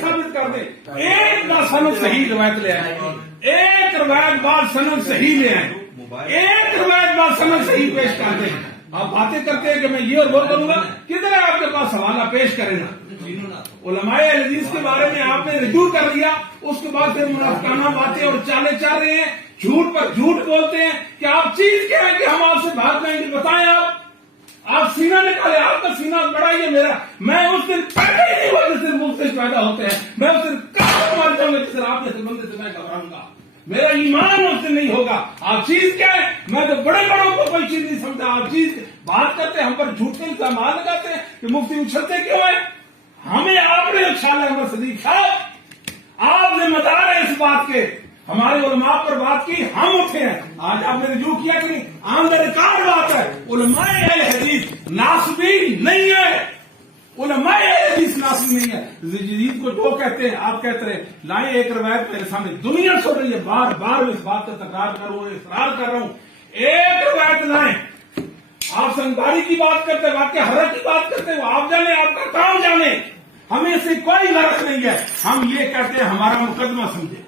ثابت کر دیں، ایک کا سند صحیح روایت لے آئے، ایک روایت بعد سند صحیح لے آئے، ایک روایت بعد سند صحیح پیش کر دیں۔ آپ باتیں کرتے ہیں کہ میں یہ اور وہ کروں گا، کدھر ہے آپ کے پاس حوالہ پیش کرے نا؟ علماء اہل حدیث کے بارے میں آپ نے رجوع کر لیا، اس کے بعد پھر منافقانہ باتیں اور چالیں چل رہے ہیں، جھوٹ پر جھوٹ بولتے ہیں کہ آپ چیز کیا ہے کہ ہم آپ سے بھاگ جائیں گے، بتائیں آپ سینہ نکالے، آپ کا سینہ بڑا ہی ہے میرا، میں اس دن پیدا ہی نہیں ہوا جس دن مفتش پیدا ہوتے ہیں، میں اس دن کافر مار جاؤں گا جس دن آپ جیسے بندے سے میں گھبراؤں گا، میرا ایمان اس دن نہیں ہوگا۔ آپ چیز کیا ہے؟ میں تو بڑے بڑوں کو کوئی چیز نہیں سمجھا، آپ چیز بات کرتے ہیں، ہم پر جھوٹے الزامات لگاتے ہیں کہ مفتی اچھلتے کیوں ہیں؟ ہمیں آپ نے اچھالا احمد صدیق صاحب، آپ ذمہ دار ہیں اس بات کے، ہمارے علماء پر بات کی، ہم اٹھے ہیں، آج آپ نے رجوع کیا کہ نہیں؟ آن دا ریکارڈ بات ہے، علماء اہل حدیث ناصبی نہیں ہے، علماء اہل حدیث ناصبی نہیں ہے۔ جدید کو جو کہتے ہیں آپ کہتے ہیں، لائیں ایک روایت میرے سامنے، دنیا سن رہی ہے، بار بار اس بات کا تکرار کر رہا ہوں، اصرار کر رہا ہوں، ایک روایت لائیں۔ آپ سنگاری کی بات کرتے ہیں، واقعہ حرت کی بات کرتے ہیں، وہ آپ جانے، آپ کا کام جانے، ہمیں اس سے کوئی غرض نہیں ہے۔ ہم یہ کہتے ہیں ہمارا مقدمہ سمجھے،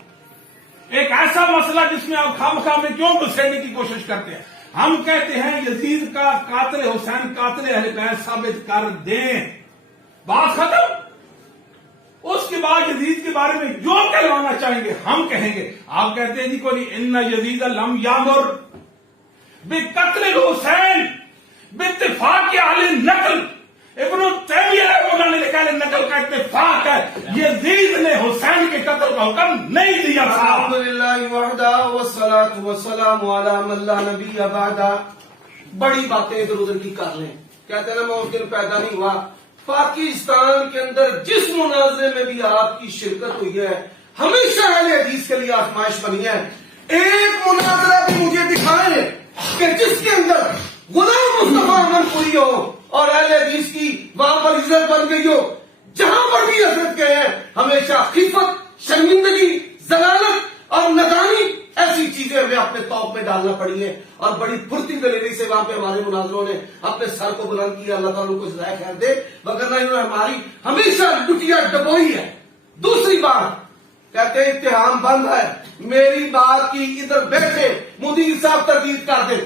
ایک ایسا مسئلہ جس میں آپ خام میں کیوں گھسیڑنے کی کوشش کرتے ہیں؟ ہم کہتے ہیں یزید کا قاتل حسین قاتل اہل بیت ثابت کر دیں، بات ختم۔ اس کے بعد یزید کے بارے میں جو کہلوانا چاہیں گے ہم کہیں گے۔ آپ کہتے ہیں جی کوئی ان یزید لم یامر بقتل حسین باتفاق اہل نقل، ابن تیمیہ انہوں نے لکھا ہے نقل کا اتفاق ہے، یزید نے حسین کے قتل کا حکم نہیں دیا تھا۔ الحمدللہ وحدہ والصلاة والسلام علی من لا نبی بعدہ۔ بڑی باتیں ادھر ادھر کی کر لیں، کہتے ہیں نا میں اس دن پیدا نہیں ہوا۔ پاکستان کے اندر جس مناظرے میں بھی آپ کی شرکت ہوئی ہے، ہمیشہ اہل حدیث کے لیے آزمائش بنی ہے۔ ایک مناظرہ بھی مجھے دکھائیں کہ جس کے اندر غلام مصطفیٰ امن پوری ہو اور اہل حدیث کی وہاں پر عزت بن گئی ہو۔ جہاں پر بھی حضرت گئے ہیں ہمیشہ خفت، شرمندگی، ضلالت اور ندانی ایسی چیزیں ہمیں اپنے توپ میں ڈالنا پڑی ہیں، اور بڑی پھرتی دلیری سے وہاں پہ ہمارے مناظروں نے اپنے سر کو بلند کیا۔ اللہ تعالیٰ کو جزائے خیر دے، وگرنہ انہوں نے ہماری ہمیشہ لٹیا ڈبوئی ہے۔ دوسری بات کہتے ہیں اتہام بند ہے، میری بات کی ادھر بیٹھے مدیر صاحب تردید کر دیں،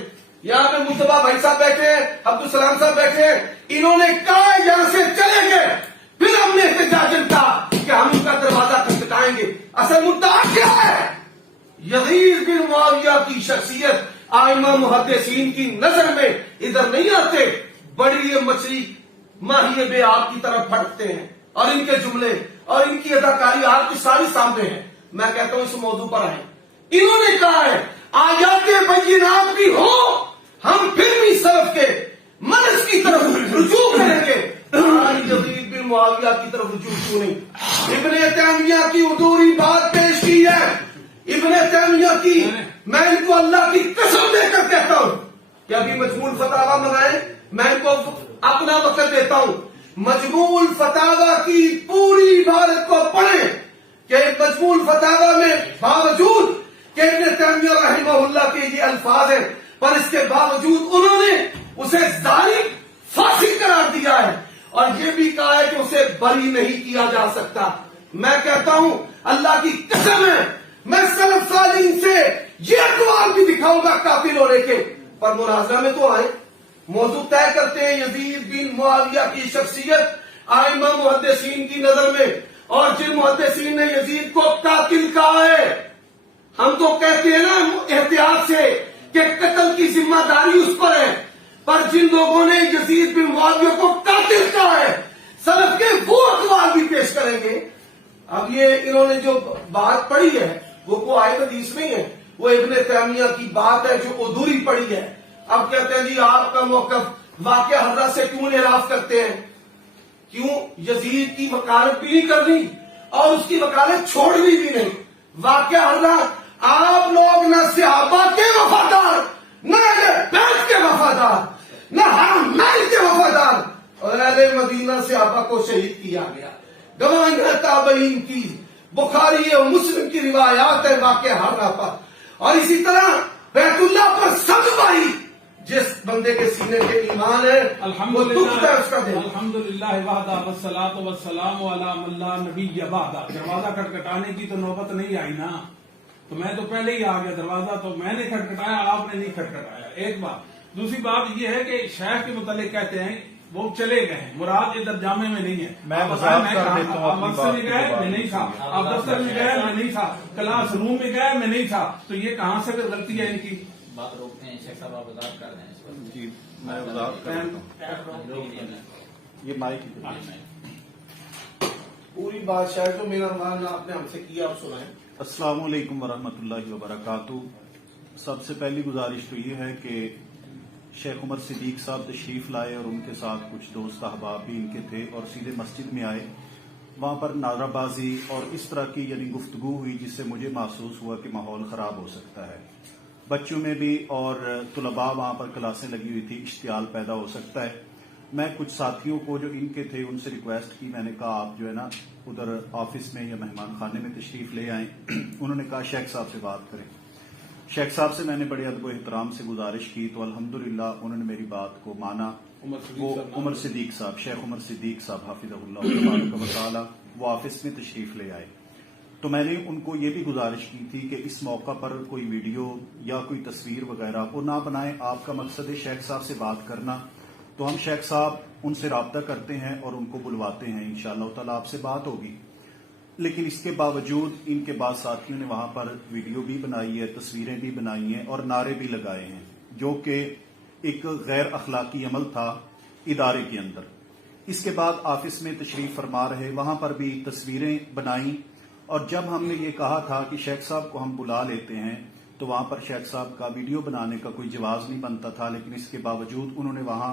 یہاں پہ مصطفیٰ بھائی صاحب بیٹھے ہیں، عبدالسلام صاحب بیٹھے ہیں، انہوں نے کہا یہاں سے چلیں گے، پھر ہم نے احتجاجن کہا کہ ہم ان کا دروازہ کھٹکھٹائیں گے۔ اصل مدعا کیا ہے؟ یزید بن معاویہ کی شخصیت ائمہ محدثین کی نظر میں ادھر نہیں آتے، بڑی یہ مچھلی ماہی بے آب کی طرف پھٹکتے ہیں، اور ان کے جملے اور ان کی اداکاری آپ کی ساری سامنے ہے۔ میں کہتا ہوں اس موضوع پر آئیں، انہوں نے کہا ہے آیات بینات بھی ہو ہم پھر بھی سلف کے منہج کی طرف رجوع کریں گے، یزید بن معاویہ کی طرف رجوع کیوں نہیں؟ ابن تیمیہ کی ادھوری بات پیش کی ہے، ابن تیمیہ کی، میں ان کو اللہ کی قسم دے کر کہتا ہوں کہ ابھی مجموع الفتاوی منگائیں، میں ان کو اپنا وقت دیتا ہوں، مجموع الفتاوی کی پوری عبارت کو پڑھیں کہ مجموع الفتاوی میں باوجود کہ ابن تیمیہ رحمہ اللہ کے یہ الفاظ ہیں، پر اس کے باوجود انہوں نے اسے ظالم فاسق قرار دیا ہے، اور یہ بھی کہا ہے کہ اسے بری نہیں کیا جا سکتا۔ میں کہتا ہوں اللہ کی قسم ہے، میں سلف صالحین سے یہ اقوال بھی دکھاؤں گا قاتل ہونے کے، پر مناظرہ میں تو آئے، موضوع طے کرتے ہیں یزید بن معاویہ کی شخصیت ائمہ محدثین کی نظر میں، اور جن محدثین نے یزید کو قاتل کہا ہے، ہم تو کہتے ہیں نا احتیاط سے کہ قتل کی ذمہ داری اس پر ہے، پر جن لوگوں نے یزید بن معاویہ کو قاتل کہا ہے سلف کے وہ اقوال بھی پیش کریں گے۔ اب یہ انہوں نے جو بات پڑھی ہے وہ کوئی آیت حدیث نہیں ہے، وہ ابن تیمیہ کی بات ہے جو ادھوری پڑی ہے۔ اب کہتے ہیں جی آپ کا موقف واقعہ حضرت سے کیوں انحراف کرتے ہیں؟ کیوں یزید کی وکالت بھی نہیں کرنی اور اس کی وکالت چھوڑنی بھی نہیں؟ واقعہ حضرت آپ لوگ نہ صحابہ کے وفادار، نہ اہل بیت کے وفادار، نہ حرم محل کے وفادار، اور اہل مدینہ صحابہ کو شہید کیا گیا، گواہیاں تابعین کی، بخاری اور مسلم کی روایات ہے واقعہ حرہ پر، اور اسی طرح بیت اللہ پر سب بھائی जिस बंदे के सीने पे ईमान है वो दुखता है उसका दिल। अल्हम्दुलिल्लाह वहदा वस्सलातु वस्सलामु अला मन ला नबिय्य बअदा। दरवाजा खटखटाने की तो नौबत नहीं आई ना, तो मैं तो पहले ही आ गया। दरवाजा तो मैंने खटखटाया, आपने नहीं खटखटाया। एक बात। दूसरी बात यह है कि शेख के मुतालिक कहते हैं वो चले गए हैं, मुराद इधर जामे में नहीं है। मैं मजाक कर देता हूं, आप मकसद में गए, मैं नहीं था। आप दफ्तर में गए, मैं नहीं था। क्लास रूम में गए, मैं नहीं था। तो ये कहाँ से गलती है इनकी? बात रोकते हैं शेख साहब, आप वजाहत कर दें इस पर। जी मैं वजाहत करता हूं। ये माइक पूरी बात शायद जो मेरा मानना आपने हमसे किया आप सुनाएं। अस्सलाम वालेकुम वरहमतुल्लाहि वबरकातुहू। सबसे पहली गुजारिश तो ये है कि शेख उमर सिद्दीक साहब तशरीफ लाए और उनके साथ कुछ दोस्त अहबाब भी इनके थे और सीधे मस्जिद में आए। वहां पर नाराबाजी और इस तरह की यानी गुफ्तगू हुई जिससे मुझे महसूस हुआ कि माहौल खराब हो सकता है। बच्चों में भी और तुलबा वहां पर क्लासें लगी हुई थी, इश्तियाल पैदा हो सकता है। मैं कुछ साथियों को जो इनके थे उनसे रिक्वेस्ट की, मैंने कहा आप जो है ना उधर ऑफिस में या मेहमान खाने में तशरीफ ले आए। उन्होंने कहा शेख साहब से बात करें। शेख साहब से मैंने बड़े अदब एहतराम से गुजारिश की तो अल्हम्दुलिल्लाह उन्होंने मेरी बात को माना। वो उमर सिद्दीक साहब, शेख उमर सिद्दीक साहब हाफिज़हुल्लाह तआला, वो ऑफिस में तशरीफ ले आए। तो मैंने उनको ये भी गुजारिश की थी कि इस मौका पर कोई वीडियो या कोई तस्वीर वगैरह वो ना बनाएं। आपका मकसद है शेख साहब से बात करना, तो हम शेख साहब उनसे राब्ता करते हैं और उनको बुलवाते हैं, इंशाअल्लाह ताला आपसे बात होगी। लेकिन इसके बावजूद इनके बाद साथियों ने वहां पर वीडियो भी बनाई है, तस्वीरें भी बनाई हैं और नारे भी लगाए हैं, जो कि एक गैर अखलाकी अमल था इदारे के अंदर। इसके बाद ऑफिस में तशरीफ फरमा रहे, वहां पर भी तस्वीरें बनाई और जब हमने ये कहा था कि शेख साहब को हम बुला लेते हैं तो वहां पर शेख साहब का वीडियो बनाने का कोई जवाब नहीं बनता था। लेकिन इसके बावजूद उन्होंने वहां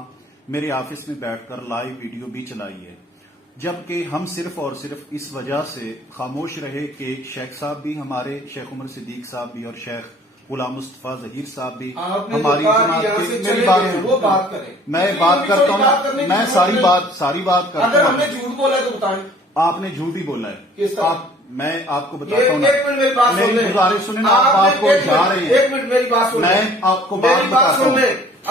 मेरे ऑफिस में बैठकर लाइव वीडियो भी चलाई है, जबकि हम सिर्फ और सिर्फ इस वजह से खामोश रहे कि शेख साहब भी हमारे, शेख उमर सिद्दीक साहब भी और शेख गुलाम मुस्तफा जहीर साहब भी हमारी जमात के। मेरी बात करें, मैं बात करता हूँ, मैं सारी बात करता हूँ। अगर हमने झूठ बोला तो बताएं। आपने झूठ ही बोला है। आप, मैं आपको बताता हूँ, एक मिनट मेरी बात सुन, मेरी गुजारिश सुने ना, आप बात को जा रहे हैं। एक मिनट मेरी बात सुन, मैं आपको बात बताता हूँ।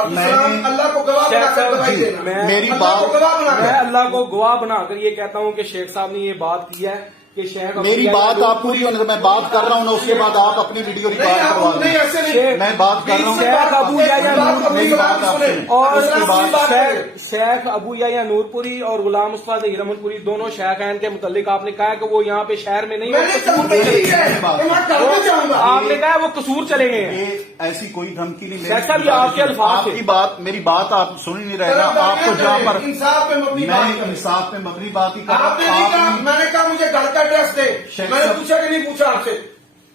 मैंने अल्लाह को गवाह बनाकर दवाई देना, मेरी अल्लाह को बात, गवाह बनाकर, मैं अल्लाह को गवाह बनाकर ये कहता हूँ कि शेख साहब ने ये बात की है कि शेख, मेरी बात आप पूरी होने, मैं बात कर रहा हूँ ना, उसके बाद आप अपनी वीडियो रिकॉर्ड करवा नहीं दें। ऐसे नहीं, मैं बात कर रहा हूँ, शेख अबू याया मेरी बात आप सुनें। और उसके बाद शेख अबू याया नूरपुरी और गुलाम मुस्तफा जहीर अहमदपुरी दोनों शेख हैं, के मुतालिक आपने कहा है कि वो यहाँ पे शहर में नहीं, मैंने तब्दीली है, तो मैं करना चाहूंगा। आपने कहा है वो कसूर चले गए हैं। ऐसी कोई धमकी नहीं। शेख साहब ये आपके अल्फाज थे। आपकी बात, मेरी बात आप सुन ही नहीं रहे ना। आपको जहाँ पर इंसाफ पे मबनी बात मैं करें। इंसाफ पे मबनी बात ही कर रहा आपने नहीं कहा, हूँ। मैंने कहा मुझे घर का एड्रेस दे, मैंने पूछा कि नहीं पूछा आपसे?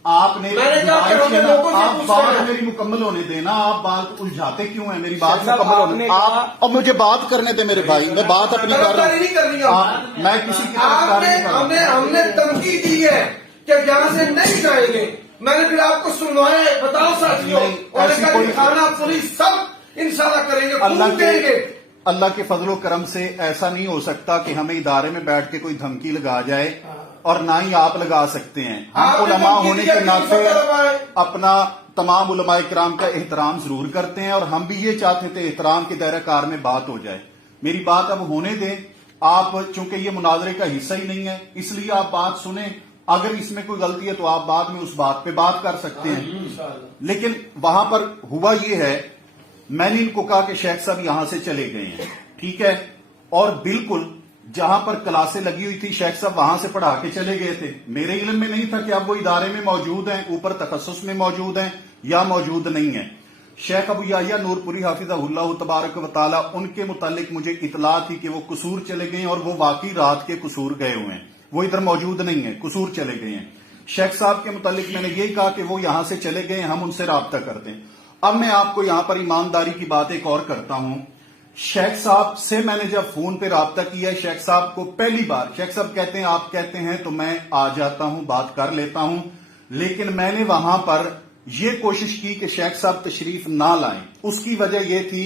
आपने मैंने कहा कि हमने लोगों से आप पूछा बात है। मेरी मुकम्मल होने देना, आप बात उलझाते क्यों हैं? मेरी बात शेख साहब, मुकम्मल होने, आपने आप और मुझे बात करने दे मेरे भाई, मैं बात अपनी कर रहा तरफदारी नहीं करनी है। हूँ। मैं किसी की तरफदारी नहीं कर रहा। हमने धमकी दी है कि यहाँ से नहीं जाएंगे, मैंने फिर आपको सुनवाया है, बताओ साथियों, नहीं, और ऐसी इसका कोई- खाना पुलिस सब इंशाल्लाह करेंगे, अल्लाह खूब देंगे। अल्लाह के फजलो करम से ऐसा नहीं हो सकता कि हमें इदारे में बैठ के कोई धमकी लगा जाए, और ना ही आप लगा सकते हैं। हम आपने उलमा धमकी होने दी के है, नाते किसी को लगाए? अपना तमाम उलमाए किराम का एहतराम जरूर करते हैं, और हम भी ये चाहते थे एहतराम के दायरा कार में बात हो जाए। मेरी बात अब होने दें। आप चूंकि ये मुनाजरे का हिस्सा ही नहीं है, इसलिए आप बात सुने। अगर इसमें कोई गलती है तो आप बाद में उस बात पे बात कर सकते हैं। लेकिन वहां पर हुआ ये है, मैंने इनको कहा कि शेख साहब यहां से चले गए हैं, ठीक है, और बिल्कुल जहां पर क्लासें लगी हुई थी शेख साहब वहां से पढ़ा के चले गए थे। मेरे इल्म में नहीं था कि अब वो इदारे में मौजूद हैं, ऊपर तखस्सुस में मौजूद हैं या मौजूद नहीं है। शेख अबू याया नूरपुरी हाफिज़हुल्लाह तबारक व तआला, उनके मुतालिक मुझे इतला थी कि वो कसूर चले गए और वो वाकई रात के कसूर गए हुए हैं, वो इधर मौजूद नहीं है, कसूर चले गए हैं। शेख साहब के मुतालिक मैंने यही कहा कि वो यहां से चले गए, हम उनसे राब्ता करते हैं। अब मैं आपको यहां पर ईमानदारी की बात एक और करता हूं। शेख साहब से मैंने जब फोन पे राब्ता किया, शेख साहब को पहली बार शेख साहब कहते हैं आप कहते हैं तो मैं आ जाता हूं, बात कर लेता हूं, लेकिन मैंने वहां पर यह कोशिश की कि शेख साहब तशरीफ ना लाएं। उसकी वजह यह थी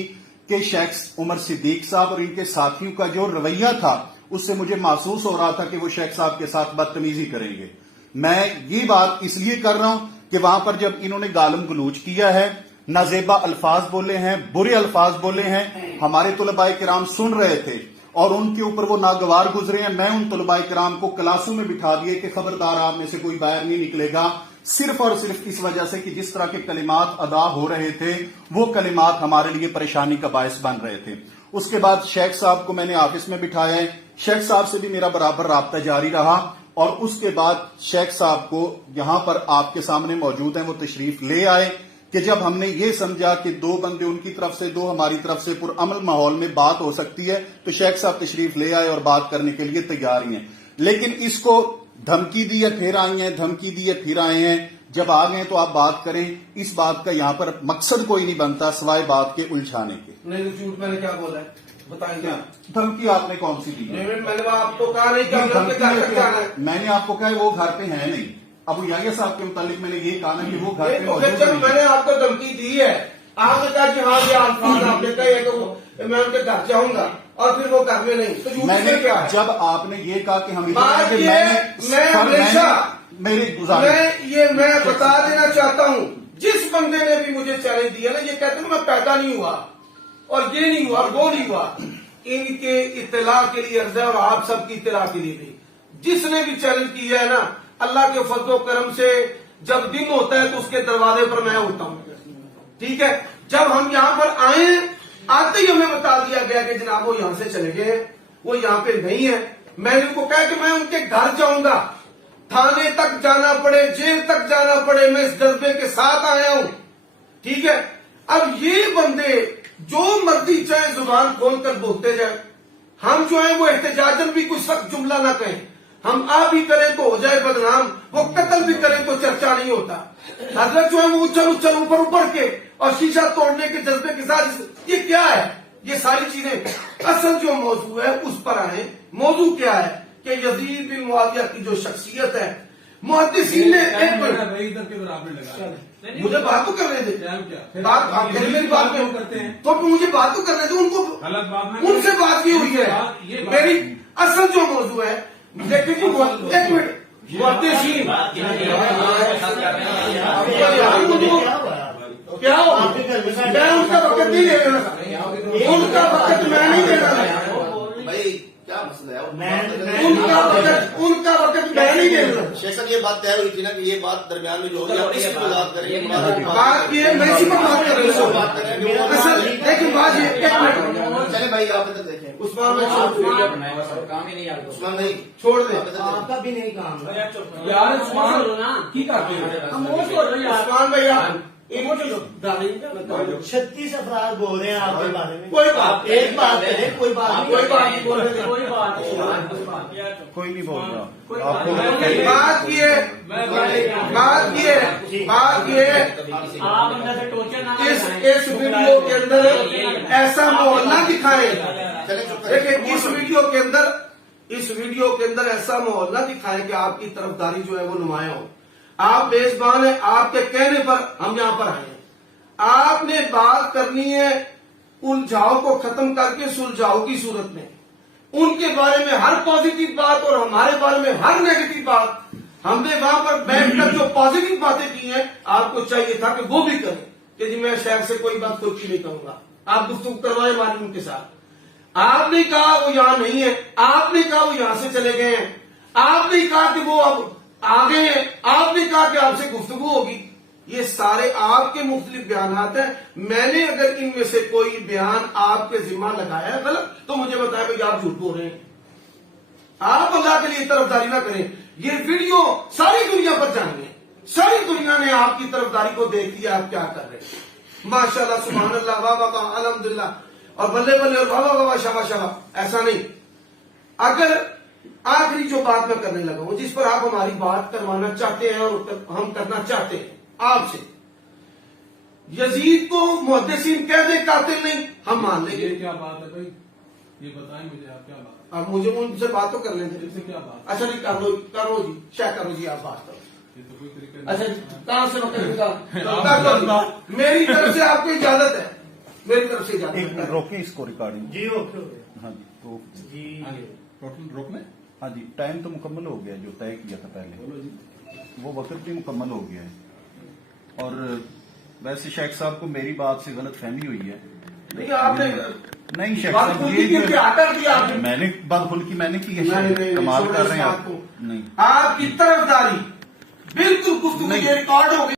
कि शेख उमर सिद्दीक साहब और इनके साथियों का जो रवैया था उससे मुझे महसूस हो रहा था कि वो शेख साहब के साथ बदतमीजी करेंगे। मैं ये बात इसलिए कर रहा हूं कि वहां पर जब इन्होंने गालम गलूच किया है नाजेबा अल्फाज बोले हैं, बुरे अल्फाज बोले हैं, हमारे तलबाए किराम सुन रहे थे और उनके ऊपर वो नागवार गुजरे हैं। मैं उन तलबाए किराम को क्लासों में बिठा दिए कि खबरदार आप में से कोई बाहर नहीं निकलेगा, सिर्फ और सिर्फ इस वजह से कि जिस तरह के कलिमात अदा हो रहे थे वो कलिमात हमारे लिए परेशानी का बायस बन रहे थे। उसके बाद शेख साहब को मैंने ऑफिस में बिठाया है, शेख साहब से भी मेरा बराबर राब्ता जारी रहा और उसके बाद शेख साहब को यहां पर आपके सामने मौजूद हैं, वो तशरीफ ले आए कि जब हमने ये समझा कि दो बंदे उनकी तरफ से दो हमारी तरफ से पुरअमल माहौल में बात हो सकती है तो शेख साहब तशरीफ ले आए और बात करने के लिए तैयार ही हैं। लेकिन इसको धमकी दी है फिर आए हैं, धमकी दी है फिर आए हैं। जब आ गए तो आप बात करें, इस बात का यहाँ पर मकसद कोई नहीं बनता सिवाय बात के उलझाने के। नहीं तो झूठ मैंने क्या बोला है बताएंगे आप? धमकी आपने कौन सी दी है? मैंने आपको कहा नहीं कि हम लोग के घर तक जाना है। मैंने आपको कहा वो घर पे है नहीं। अबू याहिया साहब के मुतालिक मैंने ये कहा ना कि वो घर पे तो मौजूद जब नहीं। मैंने आपको धमकी दी है, आपने कहा कि हाँ ये अल्फाज आपने कहे कि मैं उनके घर जाऊंगा और फिर वो घर में नहीं, तो झूठ मैंने में क्या है? जब आपने ये कहा कि हम बात ये मैं हमेशा मेरी गुजारिश मैं बता देना चाहता हूँ, जिस बंदे ने भी मुझे चैलेंज दिया ना, ये कहते हैं मैं पैदा नहीं हुआ और ये नहीं हुआ और वो नहीं हुआ, इनके इत्तला के लिए अर्ज है और आप सबकी इत्तला के लिए भी। जिसने भी चैलेंज किया है ना, अल्लाह के फजलो करम से जब दिन होता है तो उसके दरवाजे पर मैं होता हूँ, ठीक है। जब हम यहाँ पर आए, आते ही हमें बता दिया गया कि जनाब वो यहाँ से चले गए, वो यहाँ पे नहीं है। मैंने उनको कहा कि मैं उनके घर जाऊंगा, थाने तक जाना पड़े, जेल तक जाना पड़े, मैं इस जज्बे के साथ आया हूं, ठीक है। अब ये बंदे जो मर्जी चाहे जुबान खोलकर बोलते जाए, हम जो है वो एहतजाजन भी कोई सख्त जुमला ना कहें, हम आ भी करें तो हो जाए बदनाम, वो कत्ल भी करें तो चर्चा नहीं होता। हजरत जो है वो उछल उछल ऊपर ऊपर के और शीशा तोड़ने के जज्बे के साथ, ये क्या है? ये सारी चीजें असल जो मौजू है उस पर आए। मौजू क्या है कि यजीद बिन मुआविया की जो शख्सियत है, मुहद्दिसीन ने एक मुझे बात तो करने दे, बात आप मेरी बात में करते हैं तो मुझे बात तो करने दे, उनको उनसे बात की हुई है। मेरी असल जो मौजू है, देखिए एक मिनट, मुहद्दिसीन क्या हो, मैं उनका वक्त नहीं ले रहा, उनका वक्त मैं नहीं ले रहा भाई, क्या मसला है? उनका वक्त मैं नहीं दे रहा। शेख साहब ये बात तय हुई थी ना कि ये बात दरमियान में जो होगी आप इसकी वजाहत करेंगे। बात ये मैं इसी पर बात कर रहा हूँ। असल देखिए बात ये, एक मिनट चले भाई आप इधर देखें। उस्मान भाई काम ही नहीं यार, उस्मान भाई छोड़ दे, आपका भी नहीं काम यार उस्मान की करते हैं उस्मान भाई आप 36 अफराद बोल रहे हैं आपके बारे में। कोई बात एक बात करें, कोई बात नहीं, कोई बात नहीं बोल रहे थे। कोई बात नहीं। कोई नहीं बोल रहा। बात ये आप अंदर से टोचर ना इस वीडियो के अंदर ऐसा माहौल ना दिखाएं। देखिए इस वीडियो के अंदर ऐसा माहौल ना दिखाएं कि आपकी तरफदारी जो है वो नुमाया हो। आप मेजबान है, आपके कहने पर हम यहाँ पर आए हैं। आपने बात करनी है उलझाव को खत्म करके सुलझाव की सूरत में, उनके बारे में हर पॉजिटिव बात और हमारे बारे में हर नेगेटिव बात, हमने वहां पर बैठकर जो पॉजिटिव बातें की हैं, आपको चाहिए था कि वो भी करें कि जी मैं शहर से कोई बात कोई नहीं करूंगा। आप गुफ्तगू करवाए हमारे उनके साथ। आपने कहा वो यहाँ नहीं है, आपने कहा वो यहाँ से चले गए हैं, आपने कहा कि वो अब आ गए हैं, आपने कहा कि आपसे गुफ्तगू होगी। ये सारे आपके मुख्तलिफ बयानात हैं। मैंने अगर इनमें से कोई बयान आपके जिम्मा लगाया है गलत तो मुझे बताएं भाई आप झूठ बोल रहे हैं। आप अल्लाह के लिए तरफदारी ना करें। ये वीडियो सारी दुनिया पर जानिए, सारी दुनिया ने आपकी तरफदारी को देख लिया आप क्या कर रहे हैं। माशाल्लाह, सुभान अल्लाह, वाह वाह वाह, अल्हम्दुलिल्लाह और बल्ले बल्ले और वाह वाह वाह, शाबाश शाबाश। ऐसा नहीं। अगर आखिरी जो बात मैं करने लगा हूं, जिस पर आप हमारी बात करवाना चाहते हैं और हम करना चाहते हैं आपसे, यजीद को मुहद्दिसीन कह दे कातिल नहीं, हम मान लेंगे। क्या बात है भाई, ये बताएं मुझे आप क्या बात। अब मुझे उनसे बात तो कर लेंगे। इससे क्या बात? अच्छा नहीं, करो जी, क्या करो जी, आप बात करो। ये तो कोई तरीका नहीं। अच्छा कहां से वक्त निकाल, मेरी तरफ से आपको इजाजत है, मेरी तरफ से एक मिनट इजाजत है। रोके इसको रिकॉर्डिंग। जी ओके ओके हाँ जी, तो जी। टोटल रोकना है? हाँ जी, टाइम तो मुकम्मल हो गया जो तय किया था पहले, बोलो जी। वो वक्त भी मुकम्मल हो गया है। और वैसे शेख साहब को मेरी बात से गलत फहमी हुई है। नहीं आपने नहीं शेख बात साहब, खुल की आकर दिया आपने। मैंने बात खुल की मैंने की है। नहीं, कमाल छोड़ो कर इस रहे हैं बात आप। को। नहीं आपकी तरफदारी बिल्कुल गुफ्तगू नहीं। ये रिकॉर्ड हो गई।